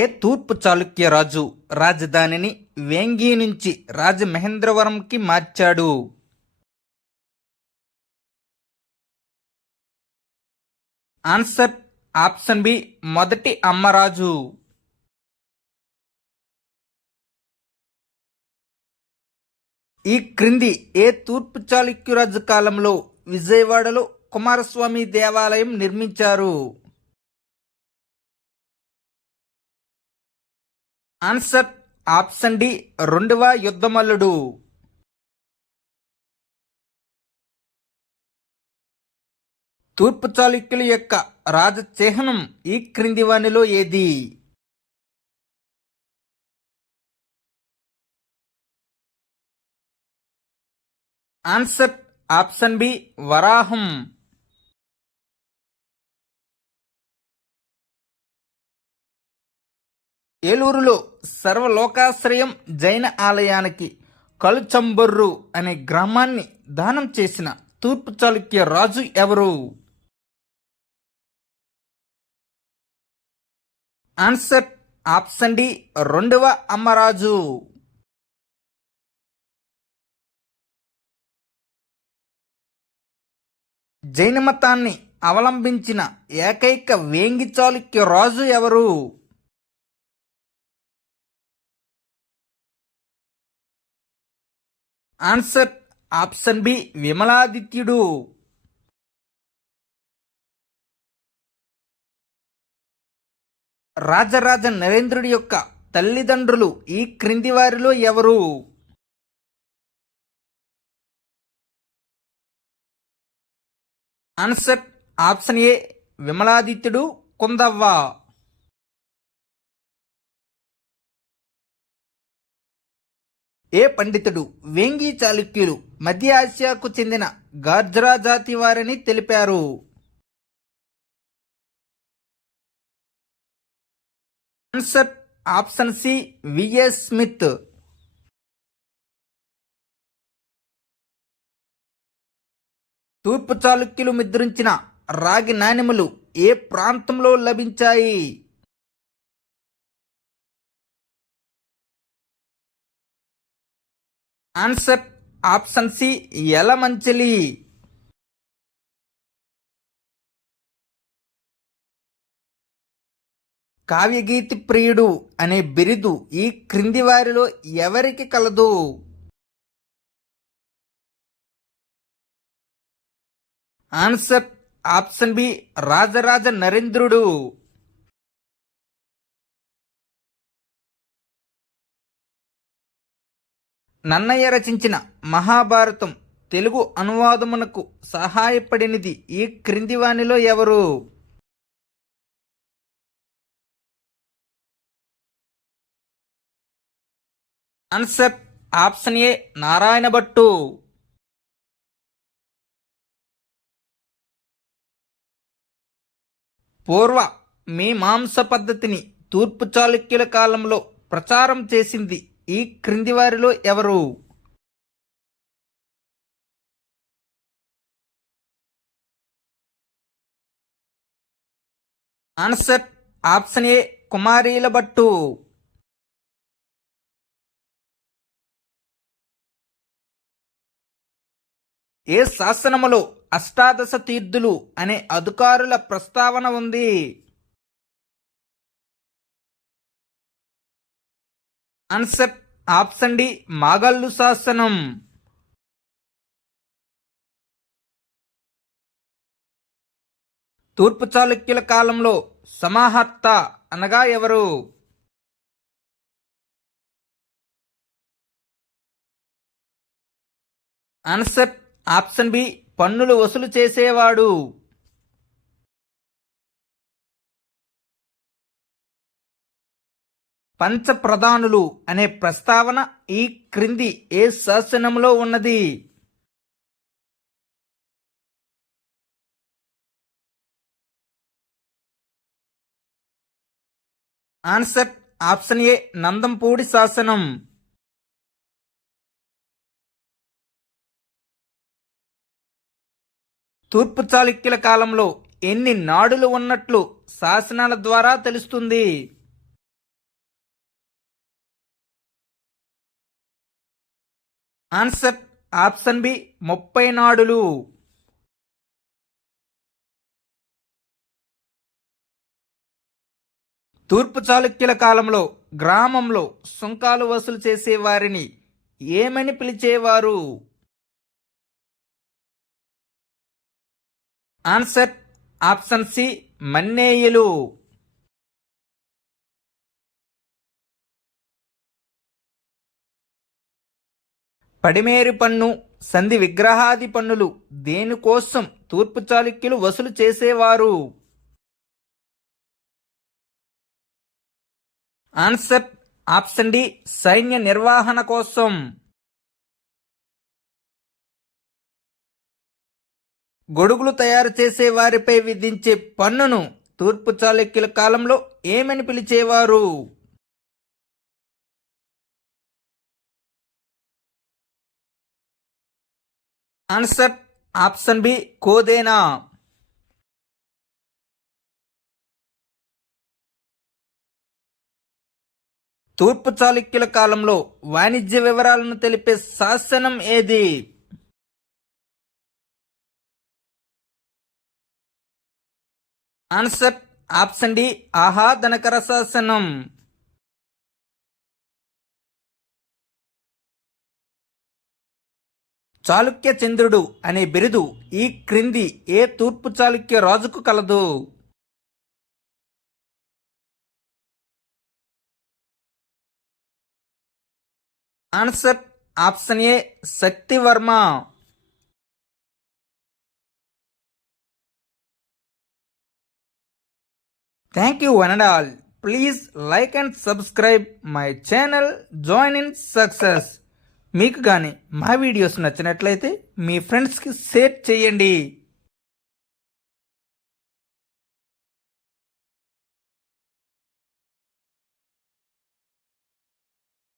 ఏ తూర్పు చాళుక్య రాజు రాజధానిని వేంగి నుంచి రాజమహేంద్రవరంకి మార్చాడు? ఆన్సర్ ఆప్షన్ బి మొదటి అమ్మరాజు. ఈ క్రింది ఏ తూర్పు చాళుక్యరాజు కాలంలో విజయవాడలో కుమారస్వామి దేవాలయం నిర్మించారు? ఆన్సర్ ఆప్షన్ డి రెండవ యుద్ధమల్లుడు. తూర్పు చాళుక్యుల యొక్క రాజచిహ్నం ఈ క్రింది వానిలో ఏది? ఆన్సర్ ఆప్షన్ బి వరాహం. ఏలూరులో సర్వలోకాశ్రయం జైన ఆలయానికి కలుచంబర్రు అనే గ్రామాన్ని దానం చేసిన తూర్పు చాళుక్య రాజు ఎవరు? ఆన్సర్ ఆప్షన్ డి రెండవ అమ్మరాజు. జైన మతాన్ని అవలంబించిన ఏకైక వేంగి చాళుక్య రాజు ఎవరు? ఆన్సర్ ఆప్షన్ బి విమలాదిత్యుడు. రాజరాజ నరేంద్రుడి యొక్క తల్లిదండ్రులు ఈ క్రింది వారిలో ఎవరు? ఆన్సర్ ఆప్షన్ ఏ విమలాదిత్యుడు కుందవ్వ ఏ పండితుడు వేంగి చాళుక్యులు మధ్య ఆసియాకు చెందిన గార్జరా జాతి వారని తెలిపారు. Answer option C VS Smith. తూర్పు చాళుక్యులు ముద్రించిన రాగి నాణెములు ఏ ప్రాంతంలో లభించాయి? ఆన్సర్ ఆప్షన్ సి ఎలమంచిలి కావ్యగీతి ప్రియుడు అనే బిరుదు ఈ క్రింది వారిలో ఎవరికి కలదు? ఆన్సర్ ఆప్షన్ బి రాజరాజ నరేంద్రుడు. నన్నయ్య రచించిన మహాభారతం తెలుగు అనువాదమునకు సహాయపడినది ఈ క్రింది వానిలో ఎవరు? Answer option A Narayana Bhattu పూర్వ మీమాంస పద్ధతిని తూర్పు చాళుక్యుల కాలంలో ప్రచారం చేసింది ఈ క్రింది వారిలో ఎవరు? Answer option A Kumarila Bhattu. ఏ శాసనములో అష్టాదశ తీర్థులు అనే అధికారుల ప్రస్తావన ఉంది? ఆన్సర్ ఆప్షన్ డి మాగల్లు శాసనం తూర్పు చాళుక్యుల కాలంలో సమాహర్త అనగా ఎవరు? ఆన్సర్ ఆప్షన్ బి పన్నులు వసూలు చేసేవాడు. పంచప్రధానులు అనే ప్రస్తావన ఈ క్రింది ఏ శాసనంలో ఉన్నది? ఆన్సర్ ఆప్షన్ ఏ నందంపూడి శాసనం. తూర్పు చాళుక్యుల కాలంలో ఎన్ని నాడులు ఉన్నట్లు శాసనాల ద్వారా తెలుస్తుంది? ఆన్సర్ ఆప్షన్ బి ముప్పై నాడులు. తూర్పు చాళుక్యుల కాలంలో గ్రామంలో సుంకాలు వసూలు చేసేవారిని ఏమని పిలిచేవారు? ఆన్సర్ ఆప్షన్ సి మన్నేయులు. పడిమేరు పన్ను సంధి విగ్రహాది పన్నులు దేనికోసం తూర్పు చాళుక్యులు వసూలు చేసేవారు? ఆన్సర్ ఆప్షన్ డి సైన్య నిర్వహణ కోసం. గొడుగులు తయారు చేసే వారిపై విధించే పన్నును తూర్పు చాళుక్యుల కాలంలో ఏమని పిలిచేవారు? ఆన్సర్ ఆప్షన్ బి కోదేనా? తూర్పు చాళుక్యుల కాలంలో వాణిజ్య వివరాలను తెలిపే శాసనం ఏది? ఆన్సర్ ఆప్షన్ డి ఆహాదనకర శాసనం. చాళుక్య చంద్రుడు అనే బిరుదు ఈ క్రింది ఏ తూర్పు చాళుక్య రాజుకు కలదు? Answer option A Shaktivarma. Thank you one and all please like and subscribe my channel join in success మీకు కానీ మా వీడియోస్ నచ్చినట్లయితే మీ ఫ్రెండ్స్కి షేర్ చేయండి.